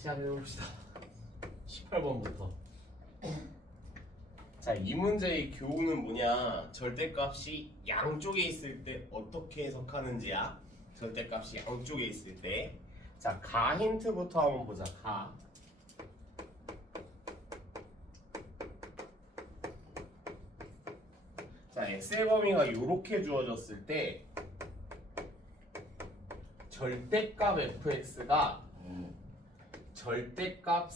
시작해봅시다. 18번부터. 자, 이 문제의 교훈은 뭐냐? 절대값이 양쪽에 있을 때 어떻게 해석하는지야. 절대값이 양쪽에 있을 때. 자, 가 힌트부터 한번 보자. 가. 자, x의 범위가 이렇게 주어졌을 때 절대값 fx가 절대값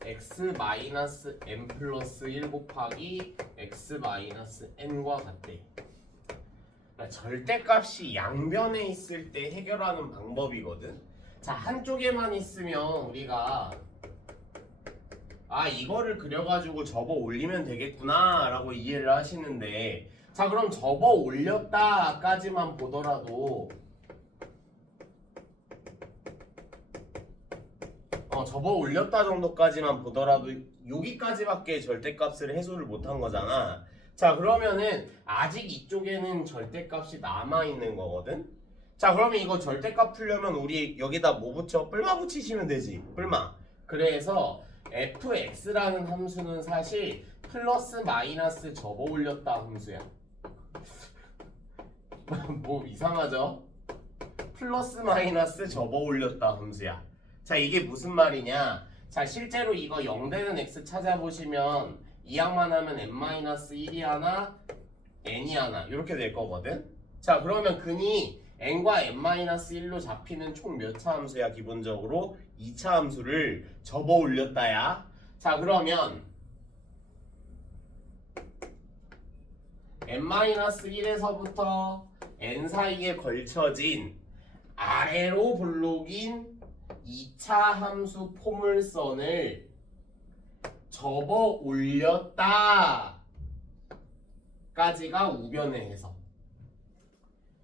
3x-n 플러스 1 곱하기 x-n과 같대. 그러니까 절대값이 양변에 있을 때 해결하는 방법이거든. 자, 한쪽에만 있으면 우리가 이거를 그려가지고 접어 올리면 되겠구나 라고 이해를 하시는데, 자, 그럼 접어 올렸다까지만 보더라도 접어 올렸다 정도까지만 보더라도 여기까지밖에 절대값을 해소를 못한 거잖아. 자, 그러면은 아직 이쪽에는 절대값이 남아있는 거거든. 자, 그러면 이거 절대값 풀려면 우리 여기다 뭐 붙여? 뿔마 붙이시면 되지. 뿔마. 그래서 fx라는 함수는 사실 플러스 마이너스 접어 올렸다 함수야. 뭐 이상하죠? 플러스 마이너스 접어 올렸다 함수야. 자, 이게 무슨 말이냐? 자, 실제로 이거 0 되는 x 찾아보시면 이항만 하면 n-1이 하나, n이 하나 이렇게 될 거거든. 자, 그러면 근이 n과 n-1로 잡히는 총 몇 차 함수야? 기본적으로 2차 함수를 접어 올렸다야. 자, 그러면 n-1에서부터 n 사이에 걸쳐진 아래로 볼록인 2차 함수 포물선을 접어 올렸다 까지가 우변의 해석.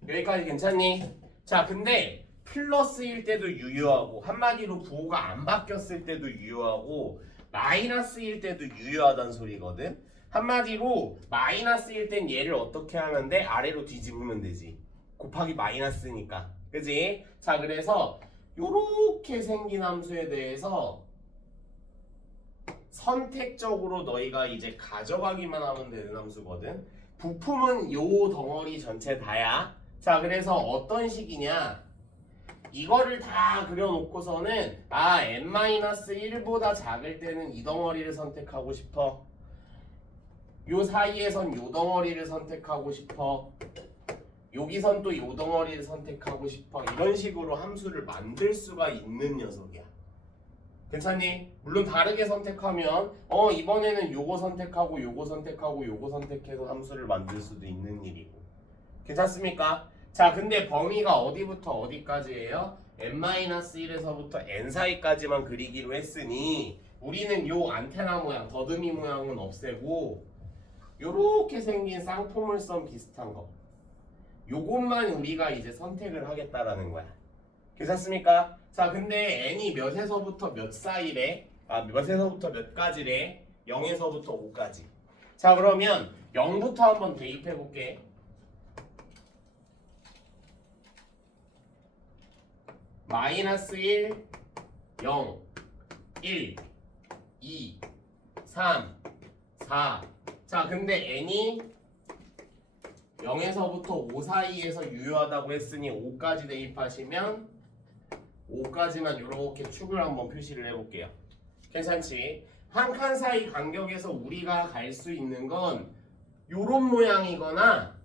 여기까지 괜찮니? 자, 근데 플러스일 때도 유효하고, 한마디로 부호가 안 바뀌었을 때도 유효하고, 마이너스일 때도 유효하단 소리거든. 한마디로 마이너스일 땐 얘를 어떻게 하면 돼? 아래로 뒤집으면 되지. 곱하기 마이너스니까. 그지? 자, 그래서 요렇게 생긴 함수에 대해서 선택적으로 너희가 이제 가져가기만 하면 되는 함수거든. 부품은 요 덩어리 전체 다야. 자, 그래서 어떤 식이냐? 이거를 다 그려놓고서는 n-1보다 작을 때는 이 덩어리를 선택하고 싶어. 요 사이에선 요 덩어리를 선택하고 싶어. 여기선 또 요 덩어리를 선택하고 싶어. 이런 식으로 함수를 만들 수가 있는 녀석이야. 괜찮니? 물론 다르게 선택하면 이번에는 요거 선택하고 요거 선택하고 요거 선택해서 함수를 만들 수도 있는 일이고. 괜찮습니까? 자, 근데 범위가 어디부터 어디까지예요? n-1에서부터 n 사이까지만 그리기로 했으니 우리는 요 안테나 모양, 더듬이 모양은 없애고 요렇게 생긴 쌍포물선 비슷한 거, 요것만 우리가 이제 선택을 하겠다라는 거야. 괜찮습니까? 자, 근데 n이 몇에서부터 몇 사이래? 몇에서부터 몇까지래? 0에서부터 5까지. 자, 그러면 0부터 한번 대입해 볼게. 마이너스 1, 0, 1, 2, 3, 4. 자, 근데 n이 0에서부터 5 사이에서 유효하다고 했으니 5까지 대입하시면 5까지만 이렇게 축을 한번 표시를 해볼게요. 괜찮지? 한 칸 사이 간격에서 우리가 갈 수 있는 건 요런 모양이거나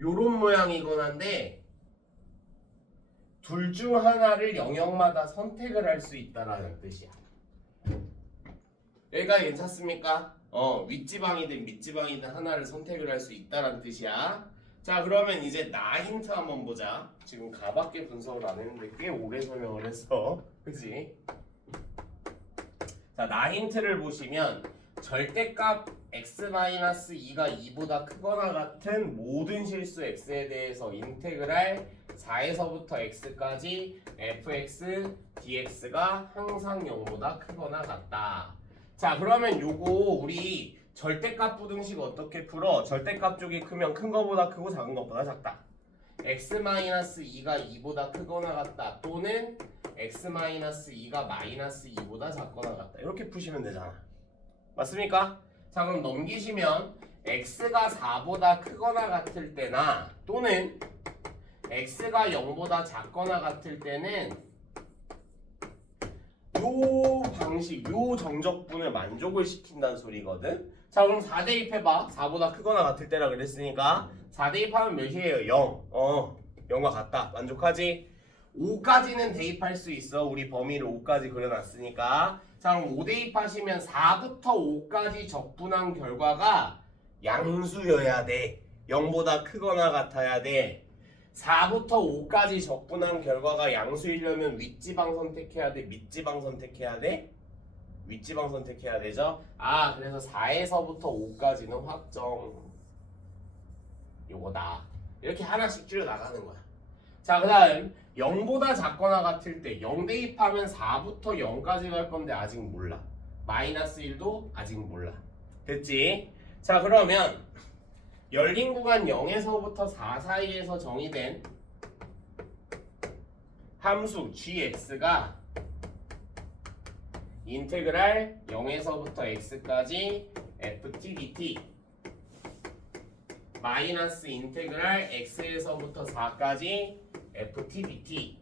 요런 모양이거나인데, 둘 중 하나를 영역마다 선택을 할 수 있다라는 뜻이야. 여기까지 괜찮습니까? 윗지방이든 밑지방이든 하나를 선택을 할 수 있다라는 뜻이야. 자, 그러면 이제 나 힌트 한번 보자. 지금 가밖에 분석을 안 했는데 꽤 오래 설명을 했어. 그치? 자, 나 힌트를 보시면 절대값 x-2가 2보다 크거나 같은 모든 실수 x에 대해서 인테그랄 4에서부터 x까지 fx dx가 항상 0보다 크거나 같다. 자, 그러면 요거 우리 절대값 부등식 어떻게 풀어? 절대값 쪽이 크면 큰 거보다 크고 작은 것보다 작다. x-2가 2보다 크거나 같다 또는 x-2가 -2보다 작거나 같다 이렇게 푸시면 되잖아. 맞습니까? 자 그럼 넘기시면 x가 4보다 크거나 같을 때나 또는 x가 0보다 작거나 같을 때는 요 방식, 요 정적분을 만족을 시킨다는 소리거든. 자 그럼 4 대입해봐. 4보다 크거나 같을 때라 그랬으니까 4 대입하면 몇이에요? 0. 0과 같다. 만족하지? 5까지는 대입할 수 있어. 우리 범위를 5까지 그려놨으니까. 자 그럼 5 대입하시면 4부터 5까지 적분한 결과가 양수여야 돼. 0보다 크거나 같아야 돼. 4부터 5까지 적분한 결과가 양수이려면 윗지방 선택해야 돼? 밑지방 선택해야 돼? 윗지방 선택해야 되죠? 아 그래서 4에서부터 5까지는 확정 요거다. 이렇게 하나씩 줄여 나가는 거야. 자 그 다음 0보다 작거나 같을 때 0 대입하면 4부터 0까지 갈 건데 아직 몰라. -1도 아직 몰라. 됐지? 자 그러면 열린 구간 0에서부터 4 사이에서 정의된 함수 gx가 인테그랄 0에서부터 x까지 ft dt 마이너스 인테그랄 x에서부터 4까지 ft dt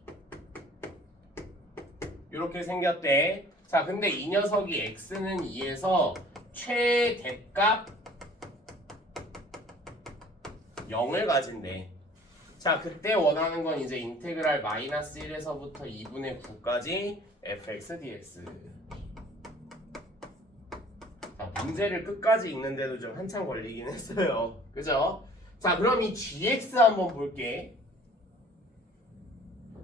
이렇게 생겼대. 자 근데 이 녀석이 x는 2에서 최대값 0을 가진대. 자 그때 원하는 건 이제 인테그랄 -1에서부터 2분의 9까지 fx dx. 자 문제를 끝까지 읽는데도 좀 한참 걸리긴 했어요. 그죠? 자 그럼 이 gx 한번 볼게.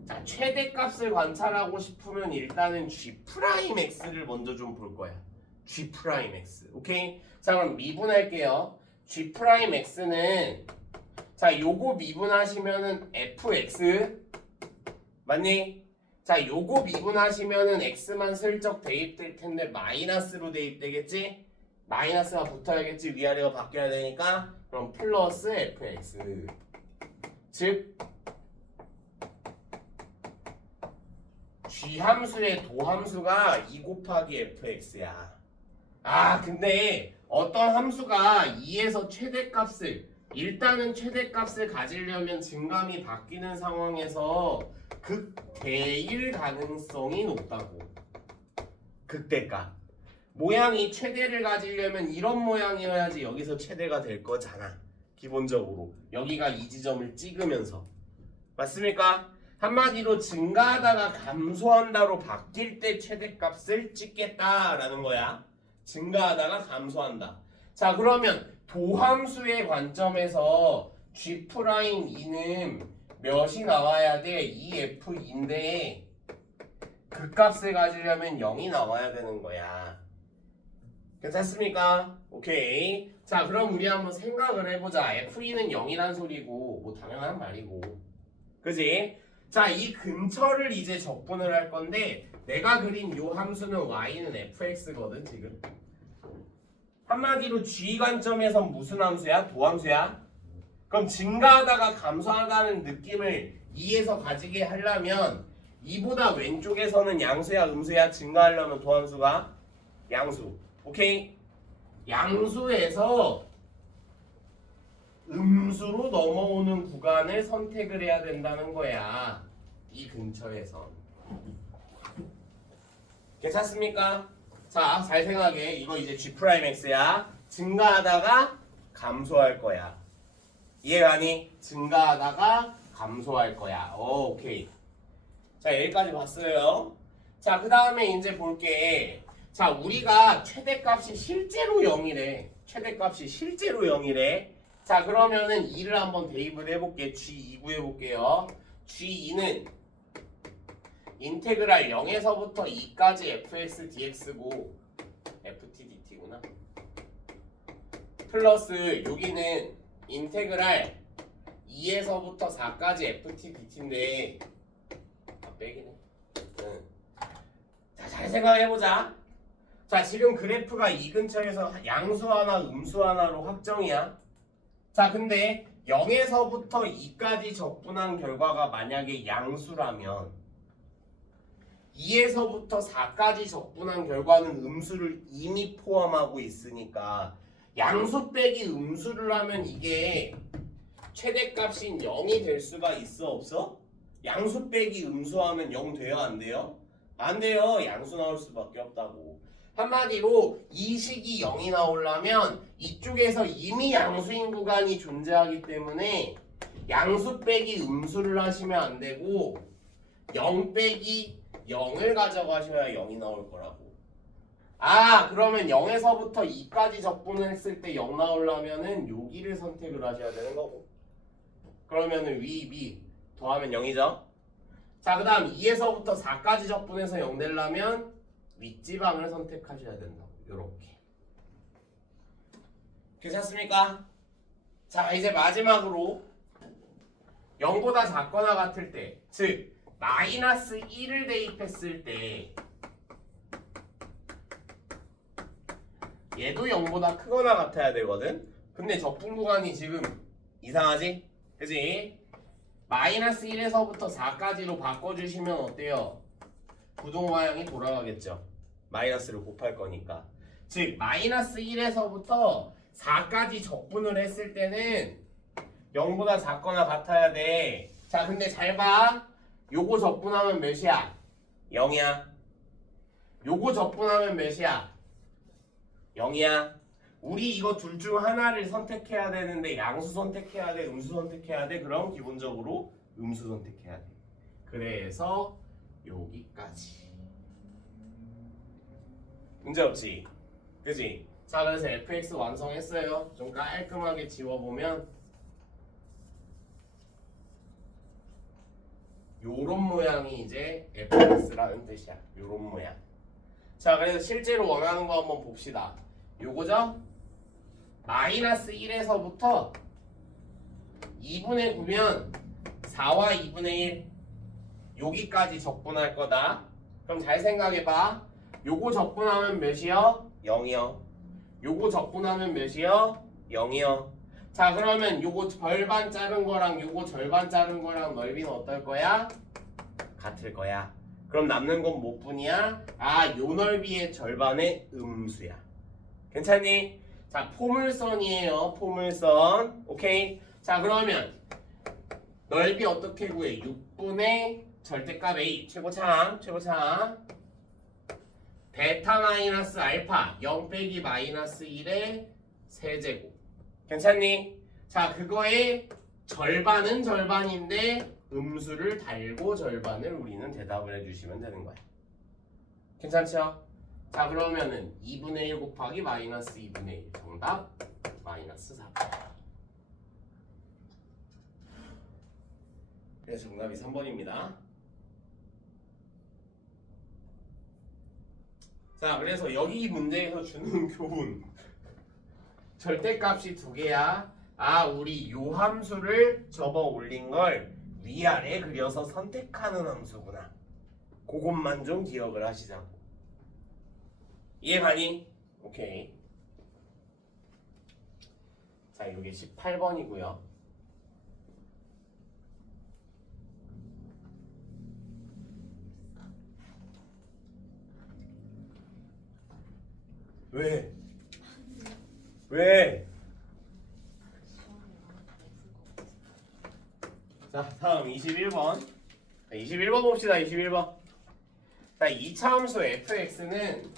자 최대값을 관찰하고 싶으면 일단은 g'x를 먼저 좀 볼 거야. g'x. 오케이? 자 그럼 미분할게요. g'x는 자 요거 미분하시면은 fx 맞니? 자 요거 미분하시면은 x만 슬쩍 대입될 텐데 마이너스로 대입되겠지? 마이너스가 붙어야겠지. 위아래가 바뀌어야 되니까. 그럼 플러스 fx 즉 g함수의 도함수가 2 곱하기 fx야. 아 근데 어떤 함수가 2에서 최대값을 일단은 최대값을 가지려면 증감이 바뀌는 상황에서 극대일 가능성이 높다고. 극대값. 모양이 최대를 가지려면 이런 모양이어야지 여기서 최대가 될 거잖아. 기본적으로. 여기가 이 지점을 찍으면서. 맞습니까? 한마디로 증가하다가 감소한다로 바뀔 때 최대값을 찍겠다라는 거야. 증가하다가 감소한다. 자 그러면 도함수의 관점에서 G'2는 몇이 나와야 돼? 2F인데 그 값을 가지려면 0이 나와야 되는 거야. 괜찮습니까? 오케이. 자 그럼 우리 한번 생각을 해보자. F2는 0이란 소리고 뭐 당연한 말이고 그지? 자 이 근처를 이제 적분을 할 건데 내가 그린 요 함수는 y는 fx거든 지금. 한마디로 g 관점에서 무슨 함수야? 도함수야? 그럼 증가하다가 감소하다는 느낌을 2에서 가지게 하려면 2보다 왼쪽에서는 양수야 음수야? 증가하려면 도함수가 양수. 오케이? 양수에서 음수로 넘어오는 구간을 선택을 해야 된다는 거야. 이 근처에서. 괜찮습니까? 자, 잘 생각해. 이거 이제 G'X야. 증가하다가 감소할 거야. 이해가니? 증가하다가 감소할 거야. 오케이. 자, 여기까지 봤어요. 자, 그 다음에 이제 볼게. 자, 우리가 최대값이 실제로 0이래. 최대값이 실제로 0이래. 자, 그러면은 2를 한번 대입을 해볼게. G2 구해볼게요. G2는 인테그랄 0에서부터 2까지 fx dx고 ft dt구나. 플러스 여기는 인테그랄 2에서부터 4까지 ft dt인데 빼기네. 자, 잘 생각해보자. 자, 지금 그래프가 이 근처에서 양수 하나 음수 하나로 확정이야. 자 근데 0에서부터 2까지 적분한 결과가 만약에 양수라면 2에서부터 4까지 적분한 결과는 음수를 이미 포함하고 있으니까 양수 빼기 음수를 하면 이게 최대값인 0이 될 수가 있어 없어? 양수 빼기 음수하면 0 돼요 안 돼요? 안 돼요. 양수 나올 수밖에 없다고. 한마디로 이 식이 0이 나오려면 이쪽에서 이미 양수인 구간이 존재하기 때문에 양수 빼기 음수를 하시면 안 되고 0 빼기 0을 가져가셔야 0이 나올 거라고. 아 그러면 0에서부터 2까지 적분을 했을 때 0 나오려면은 여기를 선택을 하셔야 되는 거고. 그러면은 위 더하면 0이죠. 자 그 다음 2에서부터 4까지 적분해서 0 되려면 윗지방을 선택하셔야 된다고. 요렇게. 괜찮습니까? 자 이제 마지막으로 0보다 작거나 같을 때, 즉 마이너스 1을 대입했을 때 얘도 0보다 크거나 같아야 되거든. 근데 적분 구간이 지금 이상하지? 그지? 마이너스 1에서부터 4까지로 바꿔주시면 어때요? 부동화형이 돌아가겠죠. 마이너스를 곱할 거니까. 즉 마이너스 1에서부터 4까지 적분을 했을 때는 0보다 작거나 같아야 돼. 자 근데 잘 봐. 요거 적분하면 몇이야? 0이야. 요거 적분하면 몇이야? 0이야. 우리 이거 둘 중 하나를 선택해야 되는데 양수 선택해야 돼? 음수 선택해야 돼? 그럼 기본적으로 음수 선택해야 돼. 그래서 여기까지. 문제없지? 그지? 자 그래서 fx 완성했어요. 좀 깔끔하게 지워보면 요런 모양이 이제 fx라는 뜻이야. 요런 모양. 자 그래서 실제로 원하는 거 한번 봅시다. 요거죠? 마이너스 1에서부터 2분의 9면 4와 2분의 1 여기까지 적분할 거다. 그럼 잘 생각해봐. 요거 적분하면 몇이요? 0이요. 요거 적분하면 몇이요? 0이요. 자 그러면 요거 절반 자른 거랑 요거 절반 자른 거랑 넓이는 어떨 거야? 같을 거야. 그럼 남는 건 몇 분이야? 아, 요 넓이의 절반의 음수야. 괜찮니? 자, 포물선이에요. 포물선. 오케이? 자, 그러면 넓이 어떻게 구해? 6분의 절대값 A. 최고차항. 베타 마이너스 알파 0 빼기 마이너스 1의 세제곱. 괜찮니? 자, 그거의 절반은 절반인데 음수를 달고 절반을 우리는 대답을 해주시면 되는 거야. 괜찮죠? 자 그러면은 2분의 1 곱하기 마이너스 2분의 1 정답 마이너스 4. 그래서 정답이 3번입니다. 자 그래서 여기 문제에서 주는 교훈 절대값이 두 개야. 아 우리 요 함수를 접어 올린 걸 위아래 그려서 선택하는 함수구나. 그것만 좀 기억을 하시자고. 이해가니? 오케이. 자 이게 18번이고요. 왜? 왜? 자 다음 21번 21번 봅시다. 21번. 자 2차 함수 fx는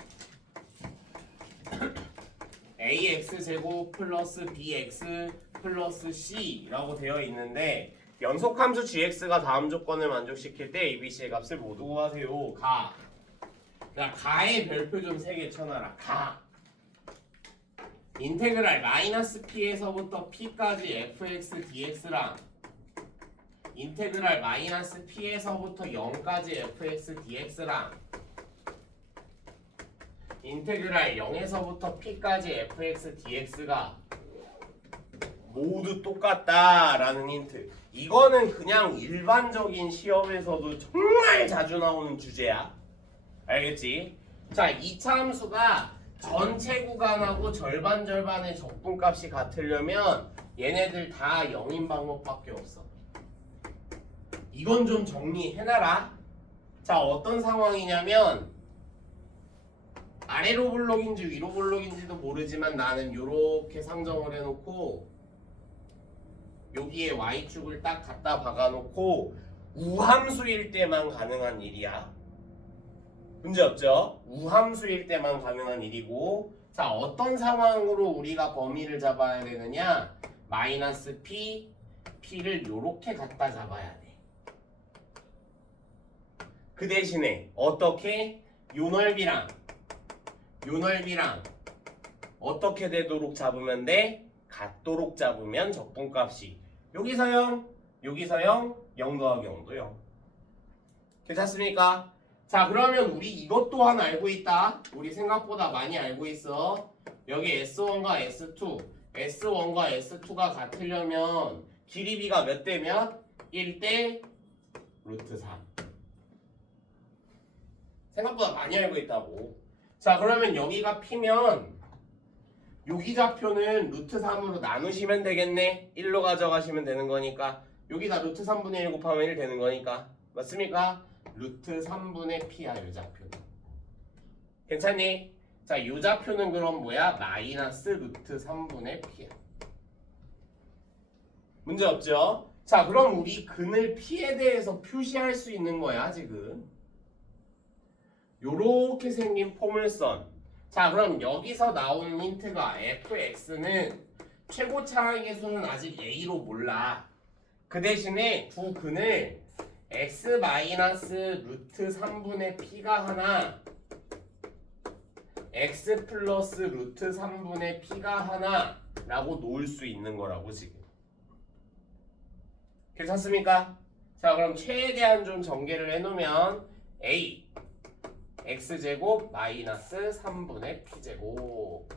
ax제곱 플러스 bx 플러스 c라고 되어 있는데 연속함수 gx가 다음 조건을 만족시킬 때 abc의 값을 모두 구하세요. 가. 자 가의 별표 좀 3개 쳐놔라. 가. 인테그랄 마이너스 p에서부터 p까지 fx dx랑 인테그랄 마이너스 p에서부터 0까지 fx dx랑 인테그랄 0에서부터 p까지 fx dx가 모두 똑같다라는 힌트. 이거는 그냥 일반적인 시험에서도 정말 자주 나오는 주제야. 알겠지? 자, 2차 함수가 전체 구간하고 절반의 적분값이 같으려면 얘네들 다 0인 방법밖에 없어. 이건 좀 정리해놔라. 자, 어떤 상황이냐면 아래로 블록인지 위로 블록인지도 모르지만 나는 이렇게 상정을 해놓고 여기에 y축을 딱 갖다 박아놓고 우함수일 때만 가능한 일이야. 문제 없죠? 우함수일 때만 가능한 일이고, 자, 어떤 상황으로 우리가 범위를 잡아야 되느냐? 마이너스 p, p를 요렇게 갖다 잡아야 돼. 그 대신에 어떻게? 요 넓이랑 어떻게 되도록 잡으면 돼? 같도록 잡으면 적분값이 여기서 0, 여기서 0, 0 더하기 0도 0. 괜찮습니까? 자, 그러면 우리 이것 또한 알고 있다. 우리 생각보다 많이 알고 있어. 여기 S1과 S2, S1과 S2가 같으려면 길이비가 몇 대 몇? 1대 루트 3. 생각보다 많이 알고 있다고. 자, 그러면 여기가 P면 여기 좌표는 루트 3으로 나누시면 되겠네. 1로 가져가시면 되는 거니까 여기다 루트 3분의 1 곱하면 1 되는 거니까. 맞습니까? 루트 3분의 P야, 이 좌표는. 괜찮니? 자, 이 좌표는 그럼 뭐야? 마이너스 루트 3분의 P야. 문제 없죠? 자, 그럼 우리 그늘 P에 대해서 표시할 수 있는 거야, 지금. 요렇게 생긴 포물선. 자, 그럼 여기서 나오는 힌트가 fx는 최고 차항의 수는 아직 a로 몰라. 그 대신에 두 근을 x 마이너스 루트 3분의 p가 하나, x 플러스 루트 3분의 p가 하나 라고 놓을 수 있는 거라고 지금. 괜찮습니까? 자, 그럼 최대한 좀 전개를 해놓으면 a x제곱 마이너스 3분의 p제곱.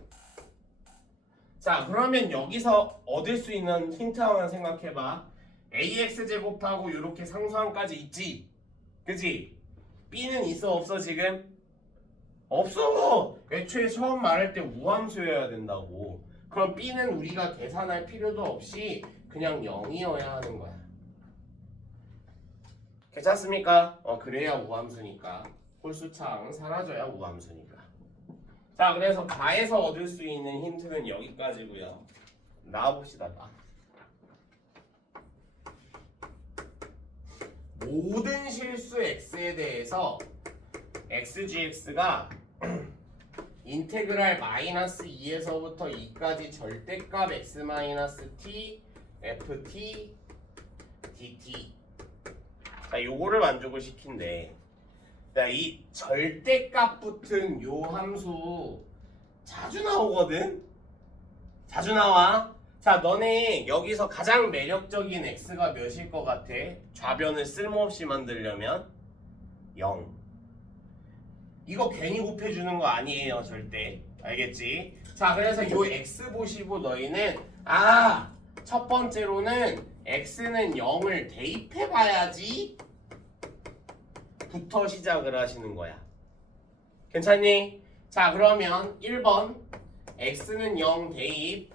자, 그러면 여기서 얻을 수 있는 힌트 하나 생각해봐. ax제곱하고 이렇게 상수함까지 있지? 그지? b는 있어 없어 지금? 없어! 애초에 처음 말할 때 우함수여야 된다고. 그럼 b는 우리가 계산할 필요도 없이 그냥 0이어야 하는 거야. 괜찮습니까? 그래야 우함수니까. 홀수차항은 사라져야 우함수니까. 자, 그래서 가에서 얻을 수 있는 힌트는 여기까지고요. 나와봅시다. 모든 실수 x에 대해서 xgx가 인테그랄 마이너스 2에서부터 2까지 절대값 x 마이너스 t ft dt. 자, 요거를 만족을 시킨대. 자, 이 절대값 붙은 요 함수 자주 나오거든? 자주 나와. 자, 너네 여기서 가장 매력적인 x가 몇일 것 같아? 좌변을 쓸모없이 만들려면 0. 이거 괜히 곱해주는 거 아니에요, 절대. 알겠지? 자, 그래서 요 x 보시고 너희는 첫 번째로는 x는 0을 대입해봐야지 부터 시작을 하시는 거야. 괜찮니? 자, 그러면 1번 x는 0 대입.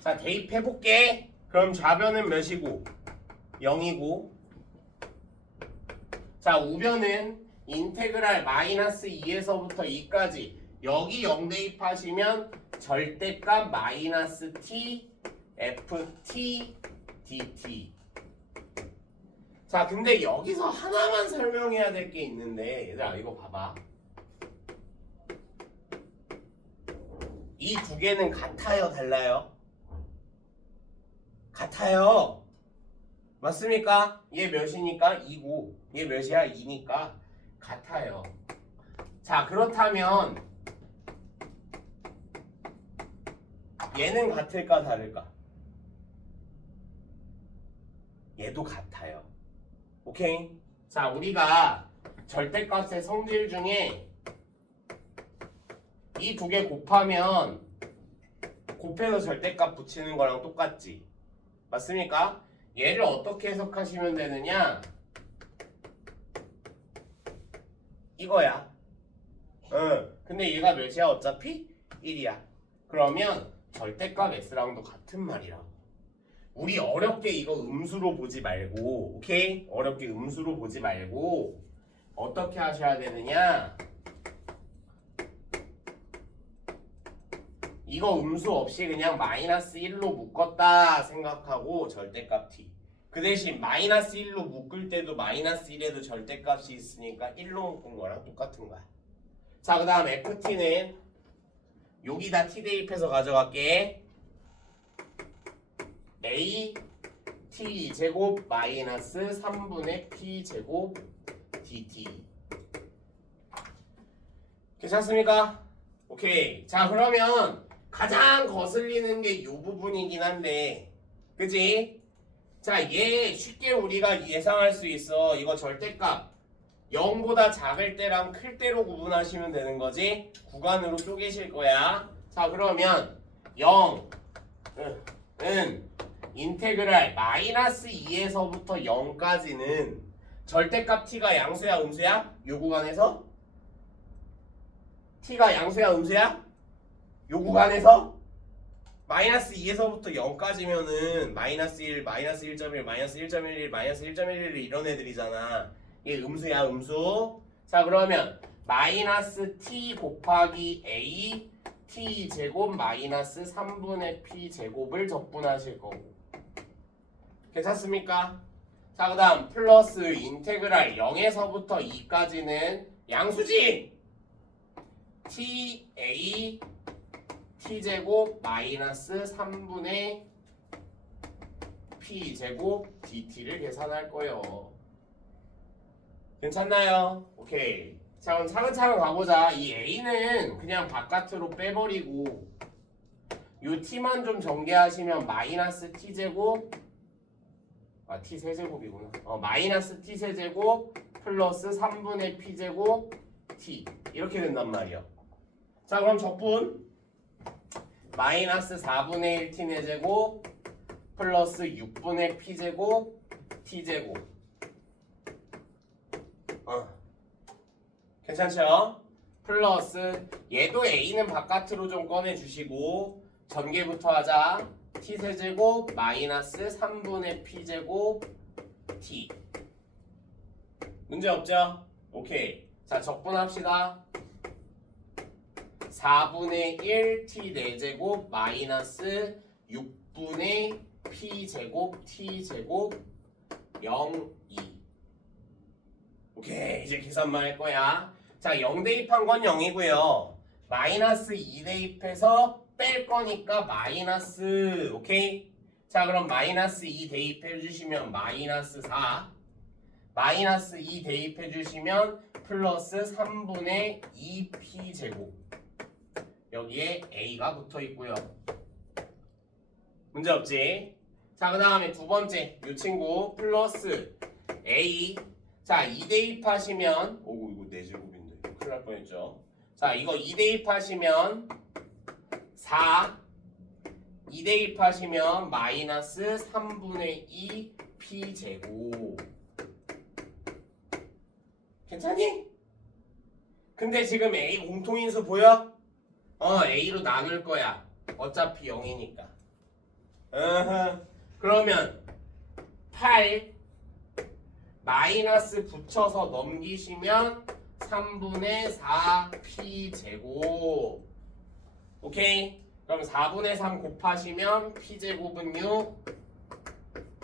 자, 대입해볼게. 그럼 좌변은 몇이고? 0이고. 자, 우변은 인테그랄 마이너스 2에서부터 2까지 여기 0 대입하시면 절대값 마이너스 t ft dt. 자, 근데 여기서 하나만 설명해야 될 게 있는데, 얘들아 이거 봐봐. 이 두 개는 같아요, 달라요? 같아요. 맞습니까? 얘 몇이니까 2고 얘 몇이야? 2니까 같아요. 자, 그렇다면 얘는 같을까 다를까? 얘도 같아요. 오케이? 자, 우리가 절대값의 성질 중에 이 두 개 곱하면 곱해서 절대값 붙이는 거랑 똑같지? 맞습니까? 얘를 어떻게 해석하시면 되느냐? 이거야. 근데 얘가 몇이야? 어차피 1이야. 그러면 절대값 x랑도 같은 말이라고. 우리 어렵게 이거 음수로 보지 말고, 오케이? 어렵게 음수로 보지 말고 어떻게 하셔야 되느냐? 이거 음수 없이 그냥 마이너스 1로 묶었다 생각하고 절대값 t. 그 대신 마이너스 1로 묶을 때도 마이너스 1에도 절대값이 있으니까 1로 묶은 거랑 똑같은 거야. 자, 그 다음 ft는 여기다 t 대입해서 가져갈게. a t 제곱 마이너스 3분의 p 제곱 dt. 괜찮습니까? 오케이. 자, 그러면 가장 거슬리는 게 이 부분이긴 한데, 그치? 자, 얘 쉽게 우리가 예상할 수 있어. 이거 절대값 0보다 작을 때랑 클 때로 구분하시면 되는 거지. 구간으로 쪼개실 거야. 자, 그러면 0은 인테그랄 마이너스 2에서부터 0까지는 절대값 t가 양수야 음수야? 요 구간에서? t가 양수야 음수야? 요 구간에서? 마이너스 2에서부터 0까지면은 마이너스 1, 마이너스 1.1, 마이너스 1.11, 마이너스 1.11 이런 애들이잖아. 이게 음수야 음수. 자, 그러면 마이너스 t 곱하기 a t 제곱 마이너스 3분의 p 제곱을 적분하실 거고. 괜찮습니까? 자, 그 다음 플러스 인테그랄 0에서부터 2까지는 양수지. t a t제곱 마이너스 3분의 p제곱 dt를 계산할 거예요. 괜찮나요? 오케이. 자, 그럼 차근차근 가보자. 이 a는 그냥 바깥으로 빼버리고 요 t만 좀 정리하시면 마이너스 t제곱 t 세제곱이구나. 마이너스 t 세제곱 플러스 3분의 p제곱 t 이렇게 된단 말이야. 자, 그럼 적분 마이너스 4분의 1 t의 제곱 플러스 6분의 p제곱 t제곱. 괜찮죠? 플러스 얘도 a는 바깥으로 좀 꺼내주시고 전개부터 하자. t 세제곱 마이너스 3분의 p제곱 t. 문제 없죠? 오케이. 자, 적분합시다. 4분의 1 t 4제곱 마이너스 6분의 p제곱 t제곱 0, 2. 오케이. 이제 계산만 할 거야. 자, 0 대입한 건 0이고요. 마이너스 2 대입해서 뺄 거니까 마이너스. 오케이? 자, 그럼 마이너스 2 대입해 주시면 마이너스 4. 마이너스 2 대입해 주시면 플러스 3분의 2p제곱. 여기에 a가 붙어 있고요. 문제 없지? 자, 그 다음에 두 번째 이 친구 플러스 a. 자, 2 대입하시면 오구 이거 4제곱인데 큰일 날 뻔했죠. 자, 이거 2 대입하시면 4. 2 대입하시면 마이너스 3분의 2 p제곱. 괜찮니? 근데 지금 a 공통인수 보여? a로 나눌 거야. 어차피 0이니까. 그러면 8 마이너스 붙여서 넘기시면 3분의 4 p제곱. 오케이? 그럼 4분의 3 곱하시면 p제곱은 6.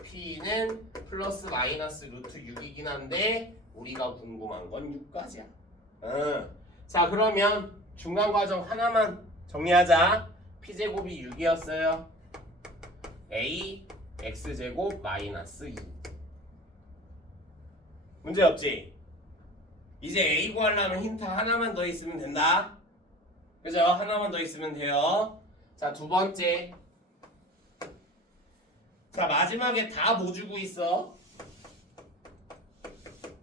p는 플러스 마이너스 루트 6이긴 한데 우리가 궁금한 건 6까지야. 자, 그러면 중간 과정 하나만 정리하자. p제곱이 6이었어요. a x제곱 마이너스 2. 문제 없지? 이제 a 구하려면 힌트 하나만 더 있으면 된다. 그죠? 하나만 더 있으면 돼요. 자, 두 번째. 자, 마지막에 다 뭐 주고 있어?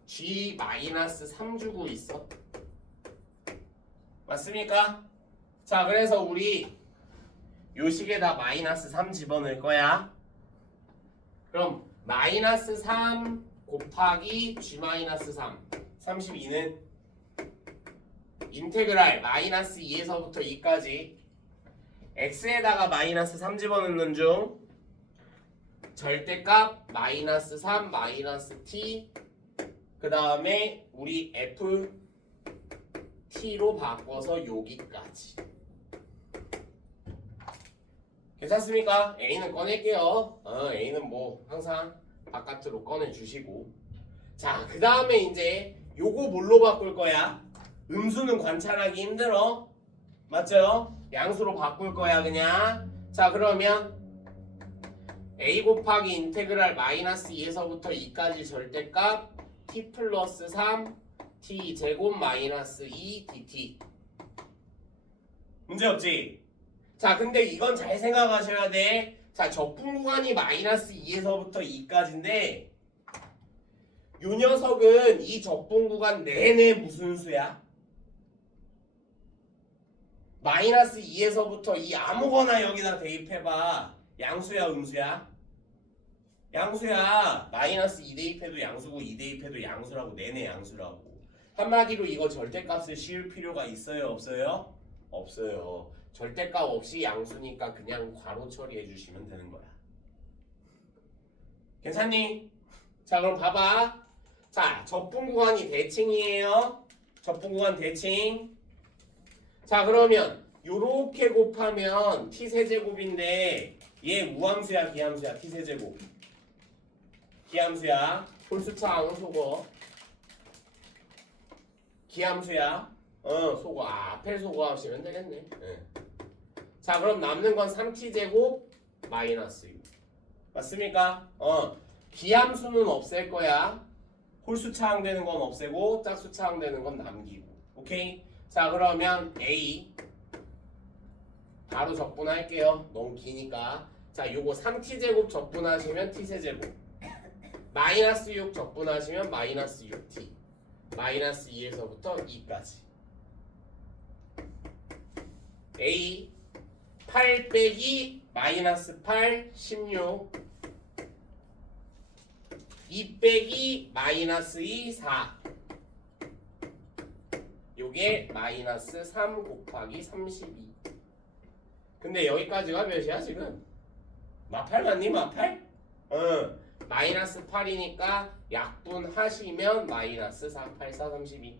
g-3 주고 있어. 맞습니까? 자, 그래서 우리 요 식에다 마이너스 3 집어넣을 거야. 그럼 마이너스 3 곱하기 g-3 32는 인테그랄 마이너스 2에서부터 2까지 x에다가 마이너스 3 집어넣는 중 절대값 마이너스 3 마이너스 t 그 다음에 우리 f t로 바꿔서 여기까지. 괜찮습니까? A는 꺼낼게요. A는 뭐 항상 바깥으로 꺼내주시고. 자, 그 다음에 이제 요거 뭘로 바꿀 거야? 음수는 관찰하기 힘들어. 맞죠? 양수로 바꿀 거야 그냥. 자, 그러면 A 곱하기 인테그랄 마이너스 2에서부터 2까지 절대값 t 플러스 3 t 제곱 마이너스 2 dt. 문제없지? 자, 근데 이건 잘 생각하셔야 돼. 자, 적분 구간이 마이너스 2에서부터 2까지인데 요 녀석은 이 적분 구간 내내 무슨 수야? 마이너스 2에서부터 2 아무거나 여기다 대입해봐. 양수야 음수야? 양수야. 마이너스 2 대입해도 양수고 2 대입해도 양수라고. 내내 양수라고. 한마디로 이거 절대값을 씌울 필요가 있어요 없어요? 없어요. 절대값 없이 양수니까 그냥 괄호 처리해 주시면 되는 거야. 괜찮니? 자, 그럼 봐봐. 자, 적분 구간이 대칭이에요. 적분 구간 대칭. 자, 그러면 요렇게 곱하면 t 세제곱인데 얘 무함수야 기함수야? t 세제곱 기함수야. 홀수차 안 속어. 기함수야. 속어. 앞에 속어 하시면 되겠네. 자, 그럼 남는 건 3t제곱 마이너스 6 맞습니까? 기함수는 없앨 거야. 홀수 차항되는 건 없애고 짝수 차항되는 건 남기고. 오케이? 자, 그러면 A 바로 적분할게요. 너무 기니까. 자, 요거 3t제곱 적분하시면 t세제곱 마이너스 6 적분하시면 마이너스 6t 마이너스 2에서부터 2까지. A 8 빼기 마이너스 8 16 2 빼기 마이너스 2 4 요게 마이너스 3 곱하기 32. 근데 여기까지가 몇이야 지금? 마8 맞니? 마8? 마이너스 8이니까 약분하시면 마이너스 4 8 4 32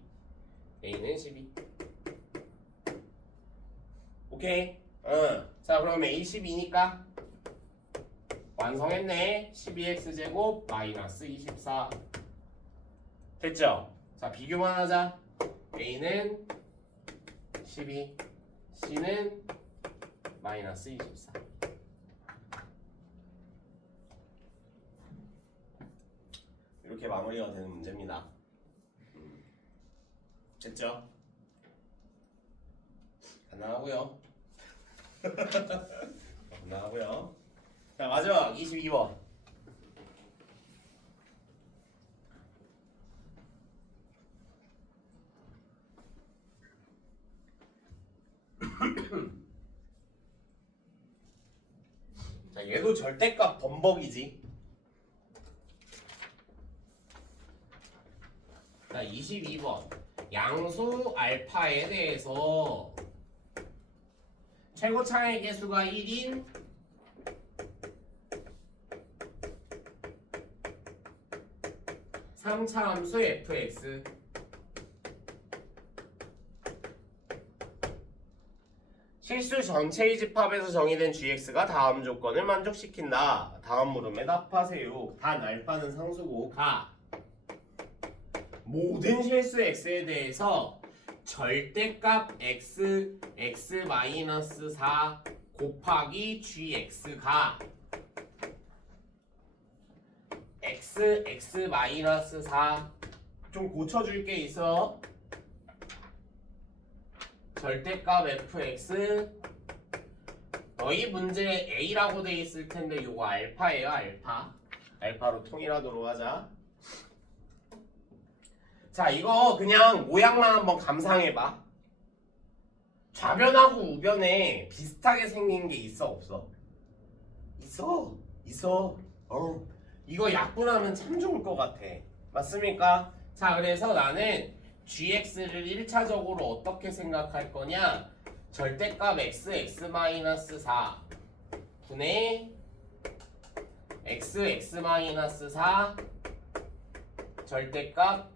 A는 12. 오케이? 자, 그럼 A 12니까 완성했네. 12x제곱 마이너스 24 됐죠? 자, 비교만 하자. A는 12 C는 마이너스 24. 이렇게 마무리가 되는 문제입니다. 됐죠? 간단하고요. 간단하고요. 자, 마지막 22번. 자, 얘도 절대값 범벅이지. 자, 22번. 양수 알파에 대해서 최고차의 개수가 1인 삼차함수 fx 실수 전체의 집합에서 정의된 gx가 다음 조건을 만족시킨다. 다음 물음에 답하세요. 단 알파는 상수고 가 모든 실수 x에 대해서 절대값 x(x-4) 곱하기 gx가 x(x-4) 좀 고쳐줄 게 있어. 절대값 fx 너희 문제에 a라고 돼 있을 텐데 요거 알파예요. 알파로 통일하도록 하자. 자, 이거 그냥 모양만 한번 감상해봐. 좌변하고 우변에 비슷하게 생긴 게 있어 없어? 있어. 이거 약분하면 참 좋을 것 같아. 맞습니까? 자, 그래서 나는 gx를 1차적으로 어떻게 생각할 거냐? 절대값 x(x-4) 분의 x(x-4) 절대값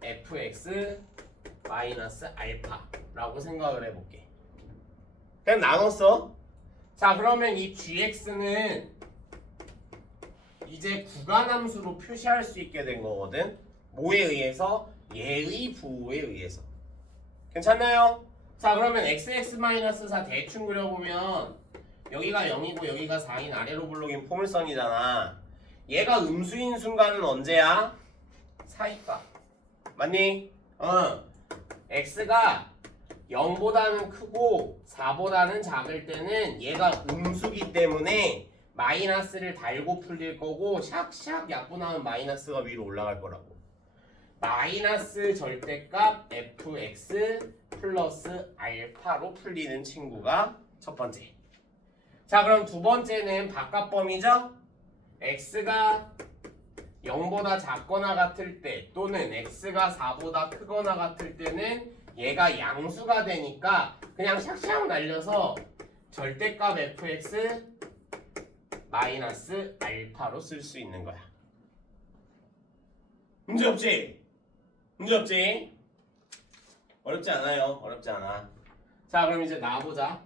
fx-알파라고 생각을 해볼게. 그냥 나눴어. 자, 그러면 이 gx는 이제 구간함수로 표시할 수 있게 된 거거든. 뭐에 의해서? 얘의 부호에 의해서. 괜찮나요? 자, 그러면 x(x-4) 대충 그려보면 여기가 0이고 여기가 4인 아래로 블록인 포물선이잖아. 얘가 음수인 순간은 언제야? 4일까? 맞니? x가 0보다는 크고 4보다는 작을 때는 얘가 음수기 때문에 마이너스를 달고 풀릴 거고 샥샥 약분하면 마이너스가 위로 올라갈 거라고. 마이너스 절대값 fx 플러스 알파로 풀리는 친구가 첫 번째. 자, 그럼 두 번째는 바깥범위죠? x가 0보다 작거나 같을 때 또는 x가 4보다 크거나 같을 때는 얘가 양수가 되니까 그냥 샥샥 날려서 절대값 fx 마이너스 알파로 쓸 수 있는 거야. 문제 없지? 문제 없지? 어렵지 않아요. 어렵지 않아. 자, 그럼 이제 나와보자.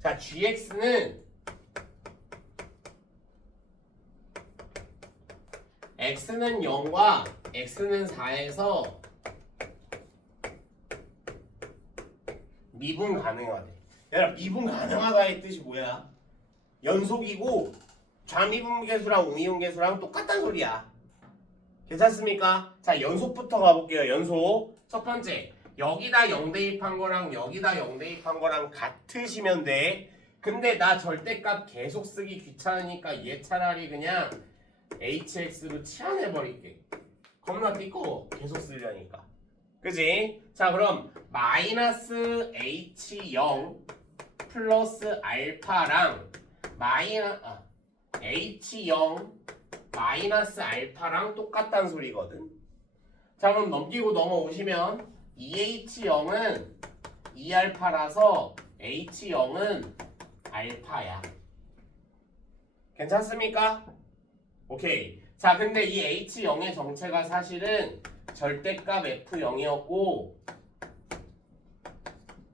자, gx는 x는 0과 x는 4에서 미분 가능하대. 얘들아, 미분 가능하다의 뜻이 뭐야? 연속이고 좌미분계수랑 우미분계수랑 똑같단 소리야. 괜찮습니까? 자, 연속부터 가볼게요. 연속. 첫 번째, 여기다 0 대입한 거랑 여기다 0 대입한 거랑 같으시면 돼. 근데 나 절대값 계속 쓰기 귀찮으니까 얘 차라리 그냥 hx로 치환해버릴게. 겁나 띠꺼워. 계속 쓰려니까. 그지? 자, 그럼 마이너스 h0 플러스 알파랑 h0 마이너스 알파랑 똑같다는 소리거든. 자, 그럼 넘기고 넘어오시면 2h0은 2알파라서 h0은 알파야. 괜찮습니까? 오케이. 자, 근데 이 h0의 정체가 사실은 절대값 f0이었고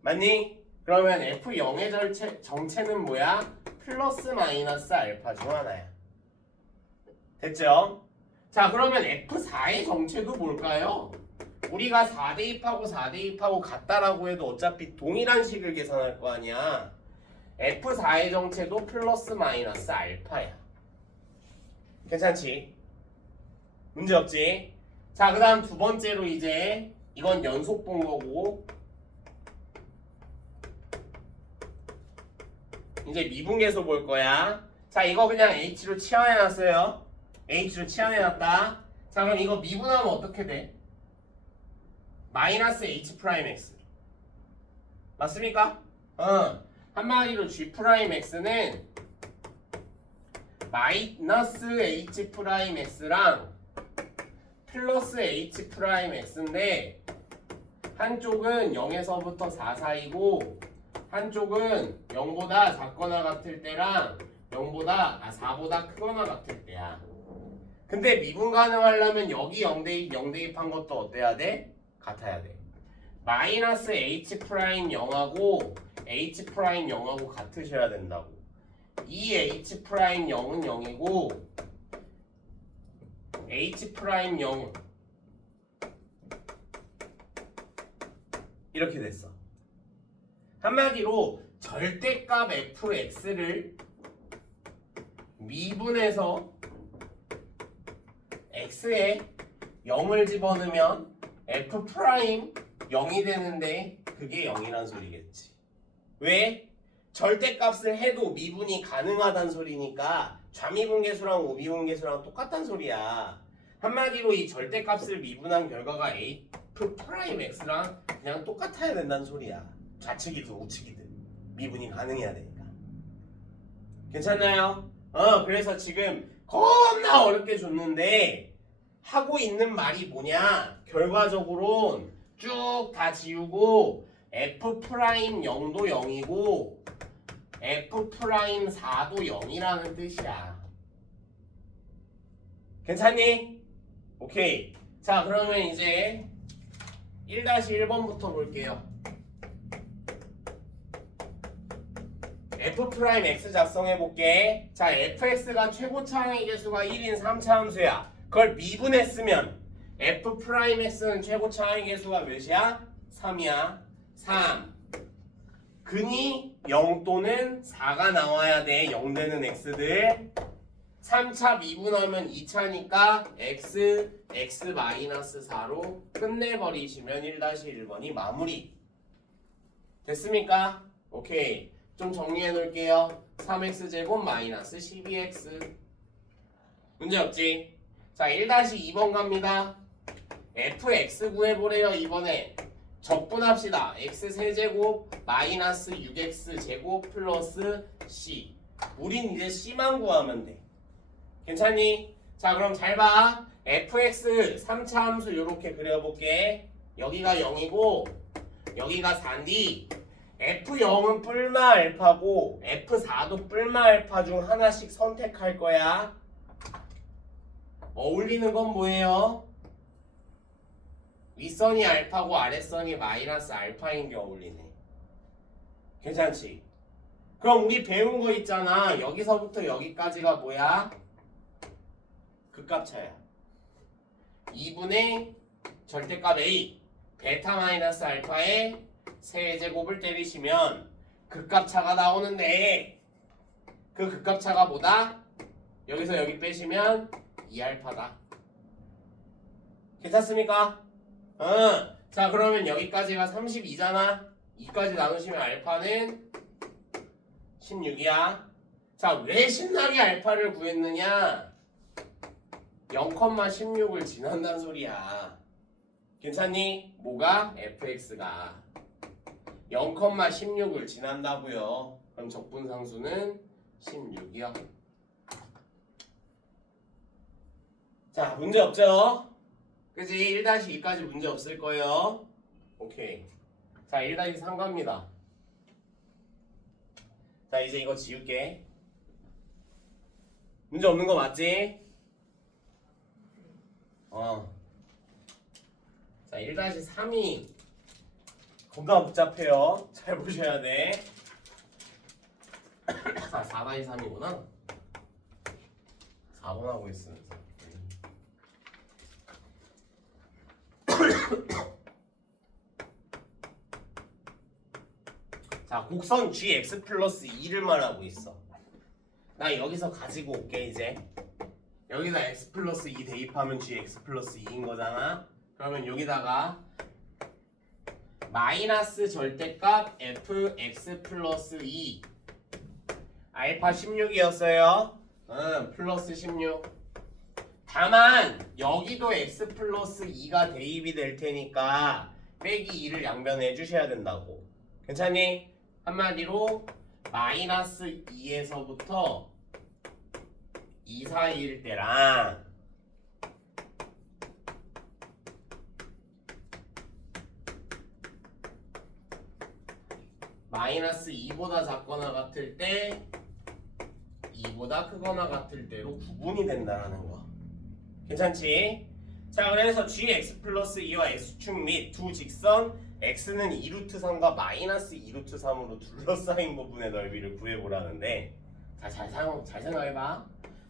맞니? 그러면 f0의 정체는 뭐야? 플러스 마이너스 알파 중 하나야. 됐죠? 자, 그러면 F4의 정체도 뭘까요? 우리가 4대입하고 4대입하고 같다라고 해도 어차피 동일한 식을 계산할 거 아니야. F4의 정체도 플러스 마이너스 알파야. 괜찮지? 문제 없지? 자, 그 다음 두 번째로 이제 이건 연속 본 거고 이제 미분계수 볼 거야. 자, 이거 그냥 H로 치환해놨어요. H로 치환해놨다. 자, 그럼 이거 미분하면 어떻게 돼? 마이너스 H'X 맞습니까? 한마디로 G'X는 마이너스 H'X랑 플러스 H'X인데 한쪽은 0에서부터 4 사이고 한쪽은 0보다 작거나 같을 때랑 4보다 크거나 같을 때야. 근데 미분 가능하려면 여기 0대입 0대입한 것도 어때야 돼? 같아야 돼. 마이너스 H'0하고 H'0하고 같으셔야 된다고. 이 H'0은 0이고 H'0 이렇게 됐어. 한마디로 절대값 fx를 미분해서 x에 0을 집어넣으면 f' 0이 되는데 그게 0이란 소리겠지. 왜? 절대값을 해도 미분이 가능하단 소리니까 좌미분계수랑 우미분계수랑 똑같단 소리야. 한마디로 이 절대값을 미분한 결과가 f'x랑 그냥 똑같아야 된다는 소리야. 좌측이든 우측이든 미분이 가능해야 되니까. 괜찮나요? 그래서 지금 겁나 어렵게 줬는데 하고 있는 말이 뭐냐? 결과적으로는 쭉 다 지우고 F 프라임 0도 0이고 F 프라임 4도 0이라는 뜻이야. 괜찮니? 오케이. 자, 그러면 이제 1-1번부터 볼게요. F 프라임 X 작성해 볼게. 자, fx가 최고 차항의 개수가 1인 3차 함수야. 그걸 미분했으면 F 프라임 X는 최고 차항의 개수가 몇이야? 3이야. 3. 근이 0 또는 4가 나와야 돼. 0 되는 x들. 3차 미분하면 2차니까 x-4로 끝내버리시면 1-1번이 마무리. 됐습니까? 오케이. 좀 정리해 놓을게요. 3x제곱 마이너스 12x. 문제 없지? 자, 1-2번 갑니다. fx 구해보래요. 이번에 적분합시다. x 세제곱 마이너스 6x제곱 플러스 c. 우린 이제 c만 구하면 돼. 괜찮니? 자, 그럼 잘 봐. fx 3차 함수 요렇게 그려볼게. 여기가 0이고 여기가 4인데 F0은 뿔마 알파고 F4도 뿔마 알파 중 하나씩 선택할 거야. 어울리는 건 뭐예요? 윗선이 알파고 아랫선이 마이너스 알파인 게 어울리네. 괜찮지? 그럼 우리 배운 거 있잖아. 여기서부터 여기까지가 뭐야? 극값차야. 2분의 절대값 A 베타 마이너스 알파에 세제곱을 때리시면 극값차가 나오는데 그 극값차가 뭐다? 여기서 여기 빼시면 2알파다. 괜찮습니까? 자, 그러면 여기까지가 32잖아. 2까지 나누시면 알파는 16이야. 자, 왜 신나게 알파를 구했느냐? 0,16을 지난다는 소리야. 괜찮니? 뭐가? fx가 0,16을 지난다고요. 그럼 적분상수는 16이요. 자, 문제 없죠? 그치? 1-2까지 문제 없을 거예요. 오케이. 자, 1-3 갑니다. 자, 이제 이거 지울게. 문제 없는 거 맞지? 자, 1-3이 겁나 복잡해요. 잘 보셔야 돼. 자, 4-3이구나. 4번 하고 있으면서. 자, 곡선 gx 플러스 2를 말하고 있어. 나 여기서 가지고 올게. 이제 여기다 x 플러스 2 대입하면 gx 플러스 2인 거잖아. 그러면 여기다가 마이너스 절대값 fx 플러스 2 알파 16이었어요. 플러스 16. 다만 여기도 x 플러스 2가 대입이 될 테니까 빼기 2를 양변에 해주셔야 된다고. 괜찮니? 한마디로 마이너스 2에서부터 2 사이일 때랑 마이너스 2보다 작거나 같을 때 2보다 크거나 같을 때로 구분이 된다는 거. 괜찮지? 자, 그래서 gx 플러스 2와 x축 및 두 직선 x는 2루트 3과 마이너스 2루트 3으로 둘러싸인 부분의 넓이를 구해보라는데, 자, 잘 생각해봐.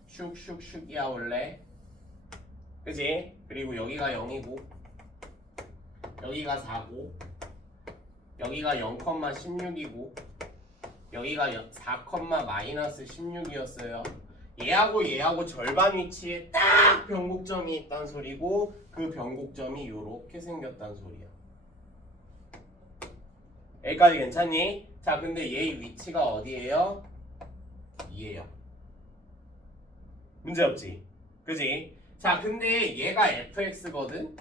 슉슉슉이야 원래. 그지? 그리고 여기가 0이고 여기가 4고 여기가 0,16이고 여기가 4, 마이너스 16이었어요. 얘하고 절반 위치에 딱 변곡점이 있단 소리고 그 변곡점이 요렇게 생겼단 소리야. 여기까지 괜찮니? 자, 근데 얘의 위치가 어디예요? 2예요. 문제 없지? 그지? 자, 근데 얘가 fx거든?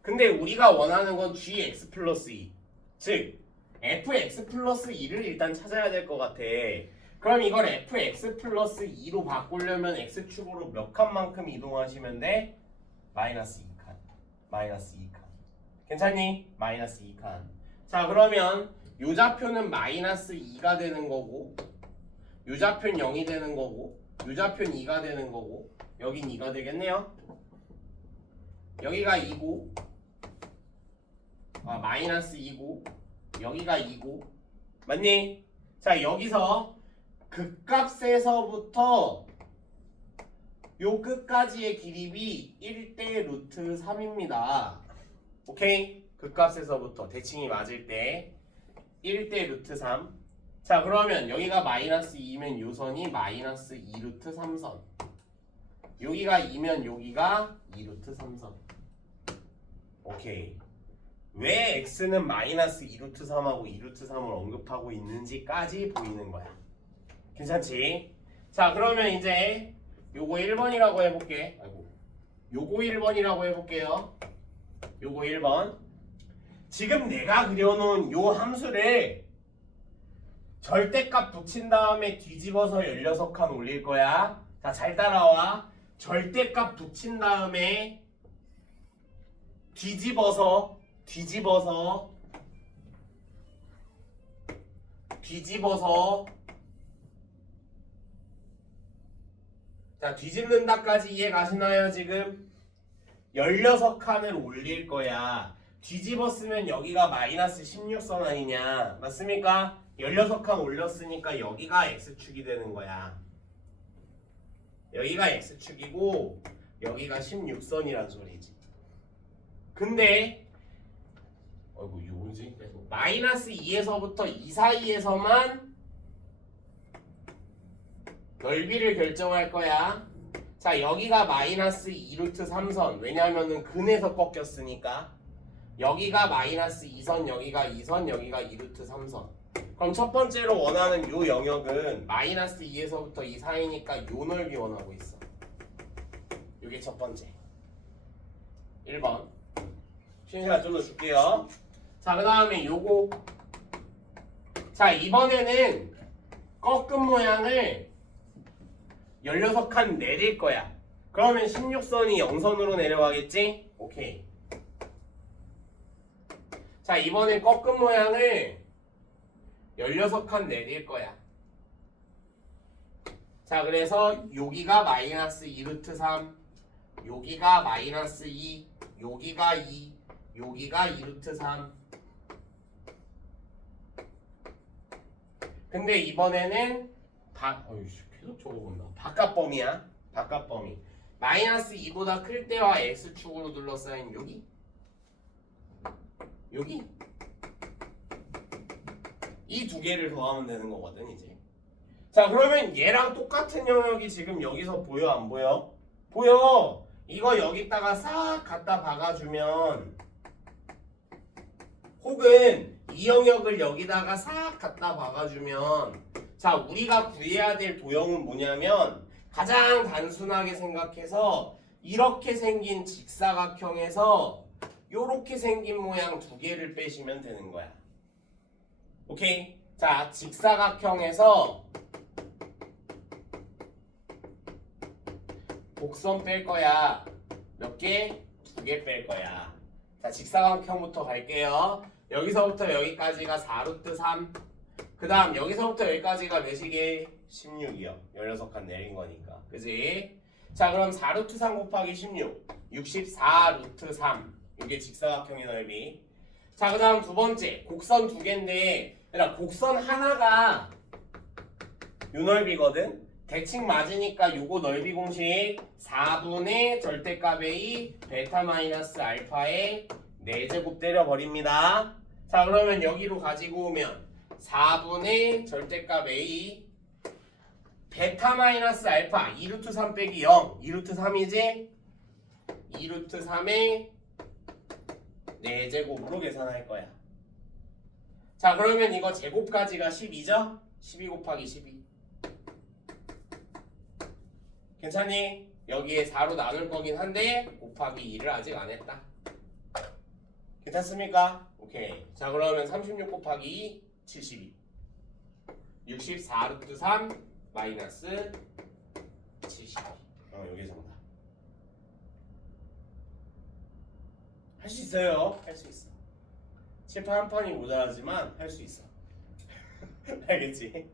근데 우리가 원하는 건 gx 플러스 2. 즉 fx 플러스 2를 일단 찾아야 될 것 같아. 그럼 이걸 fx 플러스 2로 바꾸려면 x축으로 몇 칸만큼 이동하시면 돼? 마이너스 2칸. 마이너스 2칸. 괜찮니? 마이너스 2칸. 자 그러면 요 좌표는 마이너스 2가 되는 거고 요 좌표는 0이 되는 거고 요 좌표는 2가 되는 거고 여긴 2가 되겠네요. 여기가 2고 마이너스 2고 여기가 2고 맞니? 자 여기서 극값에서부터 요 끝까지의 길이비 1대 루트 3입니다. 오케이? 극값에서부터 대칭이 맞을 때 1대 루트 3. 자 그러면 여기가 마이너스 2면 요 선이 마이너스 2 루트 3선. 여기가 2면 여기가 2 루트 3선. 오케이. 왜 x는 마이너스 2 루트 3하고 2 루트 3을 언급하고 있는지까지 보이는 거야. 괜찮지? 자 그러면 이제 요거 1번이라고 해볼게. 요거 1번이라고 해볼게요. 요거 1번. 지금 내가 그려놓은 요 함수를 절대값 붙인 다음에 뒤집어서 16칸 올릴 거야. 자, 잘 따라와. 절대값 붙인 다음에 뒤집어서 자, 뒤집는다까지 이해 가시나요, 지금? 16칸을 올릴 거야. 뒤집었으면 여기가 마이너스 16선 아니냐. 맞습니까? 16칸 올렸으니까 여기가 x축이 되는 거야. 여기가 x축이고 여기가 16선이란 소리지. 근데 이거 뭐지? 마이너스 2에서부터 2 사이에서만 넓이를 결정할 거야. 자 여기가 마이너스 2 루트 3선. 왜냐하면은 근에서 꺾였으니까. 여기가 마이너스 2선, 여기가 2선, 여기가 2 루트 3선. 그럼 첫 번째로 원하는 요 영역은 마이너스 2에서부터 2 사이니까 요 넓이 원하고 있어. 요게 첫 번째. 1번. 쉬는 시간 좀 더 줄게요. 자, 그 다음에 요거. 자, 이번에는 꺾은 모양을 16칸 내릴 거야. 그러면 16선이 0선으로 내려가겠지? 오케이. 자, 이번엔 꺾은 모양을 16칸 내릴 거야. 자, 그래서 여기가 마이너스 2 루트 3, 여기가 마이너스 2, 여기가 2, 여기가 2 루트 3. 근데 이번에는 계속 적어본다. 바깥범위야. 바깥범위. 마이너스 2보다 클 때와 x축으로 둘러싸인 여기 이 두 개를 더하면 되는 거거든 이제. 자 그러면 얘랑 똑같은 영역이 지금 여기서 보여 안 보여? 보여. 이거 여기다가 싹 갖다 박아주면 혹은 이 영역을 여기다가 싹 갖다 박아주면 자 우리가 구해야 될 도형은 뭐냐면 가장 단순하게 생각해서 이렇게 생긴 직사각형에서 요렇게 생긴 모양 두 개를 빼시면 되는 거야. 오케이? 자, 직사각형에서 곡선 뺄 거야. 몇 개? 2개 뺄 거야. 자, 직사각형부터 갈게요. 여기서부터 여기까지가 4루트 3. 그 다음 여기서부터 여기까지가 몇이게? 16이요. 16칸 내린 거니까. 그지? 자, 그럼 4루트 3 곱하기 16. 64루트 3. 이게 직사각형의 넓이. 자, 그 다음 두 번째. 곡선 두 개인데, 그러니까 곡선 하나가 요 넓이거든? 대칭 맞으니까 요거 넓이 공식 4분의 절대값의 2 베타 마이너스 알파의 4제곱 때려버립니다. 자, 그러면 여기로 가지고 오면 4분의 절대값의 2 베타 마이너스 알파 2루트 3 빼기 0 2루트 3이지? 2루트 3의 4제곱으로 계산할 거야. 자 그러면 이거 제곱까지가 12죠? 12 곱하기 12 괜찮니? 여기에 4로 나눌 거긴 한데 곱하기 2를 아직 안 했다. 괜찮습니까? 오케이. 자 그러면 36 곱하기 2 72 64 루트 3 마이너스 72 여기 정답. 할 수 있어요. 할 수 있어. 칠판 한 판이 모자라지만 할 수 있어. 알겠지?